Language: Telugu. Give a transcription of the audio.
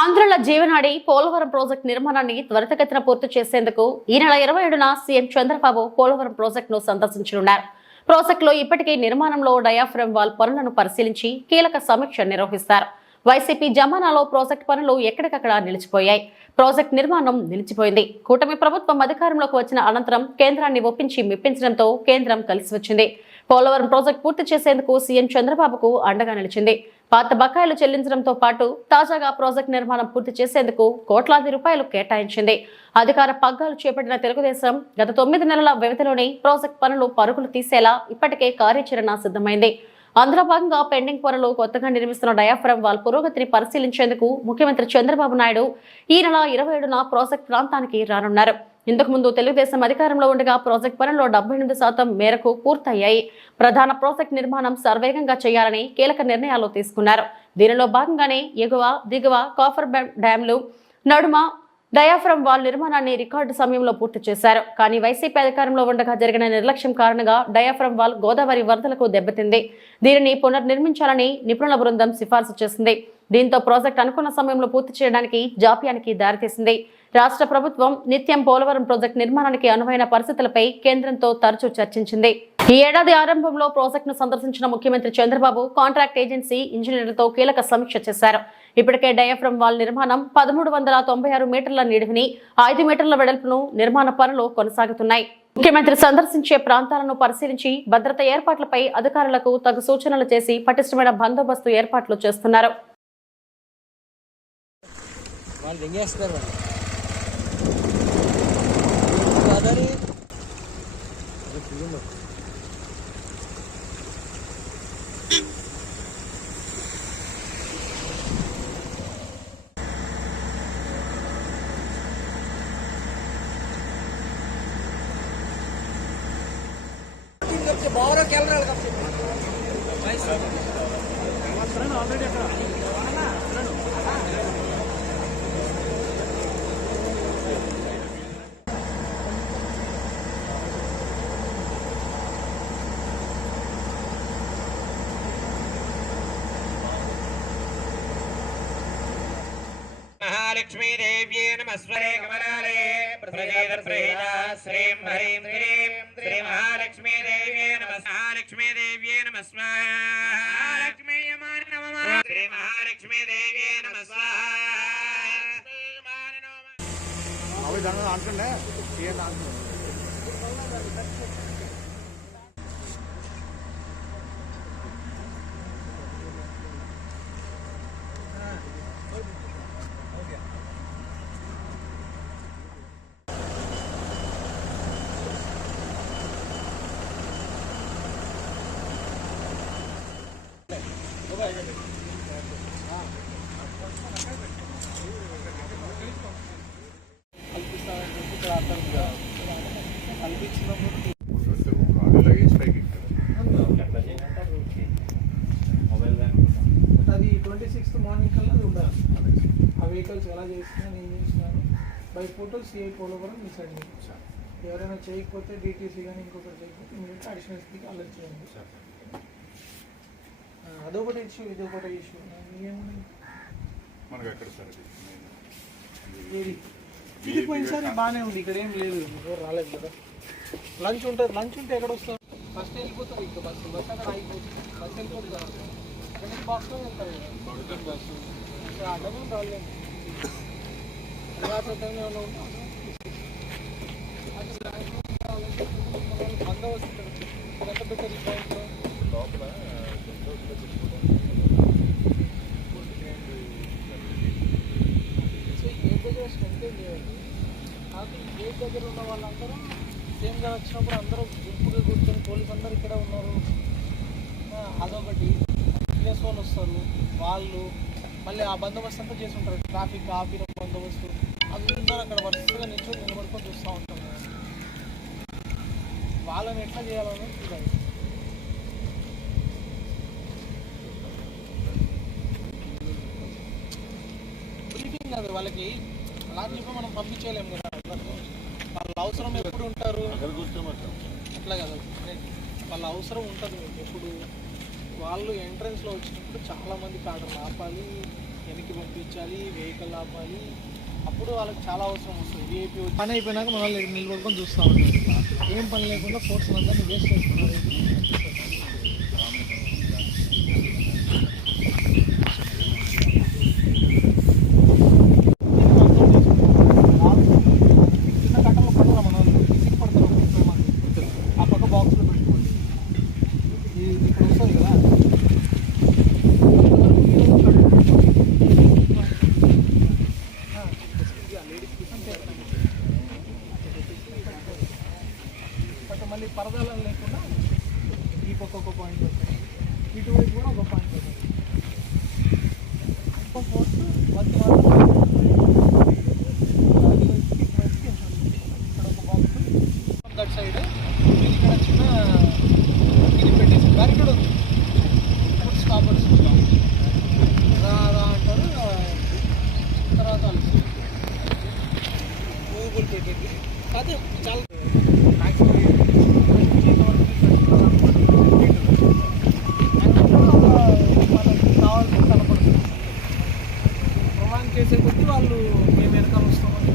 ఆంధ్రుల జీవనాడి పోలవరం ప్రాజెక్టు నిర్మాణాన్ని త్వరితగతిన పూర్తి చేసేందుకు ఈ నెల 27న సీఎం చంద్రబాబు పోలవరం ప్రాజెక్టును సందర్శించనున్నారు. ప్రాజెక్టులో ఇప్పటికే నిర్మాణంలో డయాఫ్రమ్ వాల్ పనులను పరిశీలించి కీలక సమీక్ష నిర్వహిస్తారు. వైసీపీ జమానాలో ప్రాజెక్టు పనులు ఎక్కడికక్కడ నిలిచిపోయాయి. ప్రాజెక్టు నిర్మాణం నిలిచిపోయింది. కూటమి ప్రభుత్వం అధికారంలోకి వచ్చిన అనంతరం కేంద్రాన్ని ఒప్పించి మెప్పించడంతో కేంద్రం కలిసి వచ్చింది. పోలవరం ప్రాజెక్టు పూర్తి చేసేందుకు సీఎం చంద్రబాబుకు అండగా నిలిచింది. పాత బకాయిలు చెల్లించడంతో పాటు తాజాగా ప్రాజెక్టు నిర్మాణం పూర్తి చేసేందుకు కోట్లాది రూపాయలు కేటాయించింది. అధికార పగ్గాలు చేపట్టిన తెలుగుదేశం గత 9 నెలల వ్యవధిలోనే ప్రాజెక్టు పనులు పరుగులు తీసేలా ఇప్పటికే కార్యాచరణ సిద్ధమైంది. అందులో భాగంగా పెండింగ్ పనులు కొత్తగా నిర్మిస్తున్న డయాఫ్రమ్ వాల్ పురోగతిని పరిశీలించేందుకు ముఖ్యమంత్రి చంద్రబాబు నాయుడు ఈ నెల 27న ప్రాజెక్టు ప్రాంతానికి రానున్నారు. ఇంతకు ముందు తెలుగుదేశం అధికారంలో ఉండగా ప్రాజెక్టు పనుల్లో 78% మేరకు పూర్తయ్యాయి. ప్రధాన ప్రాజెక్టు నిర్మాణం సర్వేగంగా చేయాలని కీలక నిర్ణయాలు తీసుకున్నారు. దీనిలో భాగంగానే ఎగువ దిగువ కాఫర్ డ్యాంలు నడుమ డయాఫ్రమ్ వాల్ నిర్మాణాన్ని రికార్డు సమయంలో పూర్తి చేశారు. కానీ వైసీపీ అధికారంలో ఉండగా జరిగిన నిర్లక్ష్యం కారణంగా డయాఫ్రమ్ వాల్ గోదావరి వరదలకు దెబ్బతింది. దీనిని పునర్నిర్మించాలని నిపుణుల బృందం సిఫార్సు చేసింది. దీంతో ప్రాజెక్టు అనుకున్న సమయంలో పూర్తి చేయడానికి జాప్యానికి దారితీసింది. రాష్ట్ర ప్రభుత్వం నిత్యం పోలవరం ప్రాజెక్టు నిర్మాణానికి అనువైన పరిస్థితులపై కేంద్రంతో తరచూ చర్చించింది. ఈ ఏడాది ఆరంభంలో ప్రాజెక్టును సందర్శించిన ముఖ్యమంత్రి చంద్రబాబు కాంట్రాక్ట్ ఏజెన్సీ ఇంజనీర్లతో కీలక సమీక్ష చేశారు. ఇప్పటికే డయాఫ్రమ్ వాల్ నిర్మాణం 1396 మీటర్ల నిడివిని 5 మీటర్ల వెడల్పును నిర్మాణ పనులు కొనసాగుతున్నాయి. ముఖ్యమంత్రి సందర్శించే ప్రాంతాలను పరిశీలించి భద్రత ఏర్పాట్లపై అధికారులకు తగు సూచనలు చేసి పటిష్టమైన బందోబస్తు ఏర్పాట్లు చేస్తున్నారు. बाहर क्या रहा है ऑलरेडी महालक्ष्मी देव्ये नमस्ते कमलाले प्रसजेत प्रेता श्रीं हरिं श्रीं श्री महालक्ष्मी देव्ये नमः महालक्ष्मी देव्ये नमः महालक्ष्मी यमान नमः श्री महालक्ष्मी देव्ये नमः अभी जाना आंसर है ये आंसर అది 26th మార్నింగ్ కల్లా అది ఉండాలి. ఆ వెహికల్స్ ఎలా చేసినా నేను చేసినాను by photo CI Polavaram me side మీకు ఇచ్చాను. ఎవరైనా చేయకపోతే డిటీసీ కానీ ఇంకొకటి చేయకపోతే మీరు అడిషనల్ స్పీక్ అలర్ట్ చేయండి. అదొకటి ఇష్యూ ఇదొకటి ఇష్యూ మనకు ఎక్కడ సార్ ఇది పోయినసారి బాగానే ఉంది. ఇక్కడ ఏం లేదు, రాలేదు కదా. లంచ్ ఉంటుంది, లంచ్ ఉంటే ఎక్కడ వస్తారు? ఫస్ట్ వెళ్ళిపోతుంది ఇంకా బస్సు అక్కడ ఆగిపోతుంది. బస్సు వెళ్ళిపోతుంది కదా, బాక్స్లో వెళ్తారు కదా బస్సు. అడ్డమే రాలేదు బందోబస్తు ఎంత పెట్టారు ఈ పాయింట్లో లోపల గేట్ దగ్గర ఉన్న వాళ్ళందరూ సేమ్గా వచ్చినప్పుడు అందరూ గుంపుగా కూర్చొని పోలీసు అందరూ ఇక్కడ ఉన్నారు. అదొకటి ప్లేస్ వాళ్ళు వస్తారు, వాళ్ళు మళ్ళీ ఆ బందోబస్తు అంతా చేసి ఉంటారు. ట్రాఫిక్ ఆపిన బందోబస్తు అందరూ అక్కడ వరుసగా నిలబడుకొని చూస్తూ ఉంటారు. వాళ్ళని ఎట్లా చేయాలని చూడాలి. బ్రీఫింగ్ కాదు వాళ్ళకి, అలా చెప్పి మనం పంపించలేము కదా. వాళ్ళ అవసరం ఎప్పుడు ఉంటారు అట్లా కదా, వాళ్ళ అవసరం ఉంటుంది మీకు ఎప్పుడు. వాళ్ళు ఎంట్రన్స్లో వచ్చినప్పుడు చాలామంది కాడర్లు ఆపాలి, వెనక్కి పంపించాలి, వెహికల్ ఆపాలి. అప్పుడు వాళ్ళకి చాలా అవసరం వస్తుంది. విఐపీ పని అయిపోయినాక మన వాళ్ళు నిలబడుకొని చూస్తూ ఉంటారు. ఏం పని లేకుండా ఫోర్స్ అందరినీ వేస్ట్ చేస్తున్నారు. చిన్న కట్టలో పడతారు మన వాళ్ళు, ఇసుక పడతారు ఒక 30 మంది. ఆ పక్క బాక్స్లో పెట్టుకోండి. ఇది ఇక్కడ వస్తుంది కదా, బట్ మళ్ళీ పరదాలను లేకుండా ఈ పక్క ఒక పాయింట్ పెట్టండి, ఇటువైపు కూడా ఒక పాయింట్ పెట్టండి. ఫోర్స్ మధ్య ఇక్కడ ఒక బాక్స్ దట్ సైడ్ ఇక్కడ చిన్న ఇది పెట్టేసి బ్యారికేడ్ ఉంది. ఫుడ్ స్టాపర్స్ రా అంటారు. తర్వాత గూగుల్ పెట్టండి. అదే చాలా మ్యాక్సిమం మనకి కావాల్సిన కనపడుతుంది. ప్రొలాంగ్ చేసే కొద్దీ వాళ్ళు మేము వెనకాల వస్తామని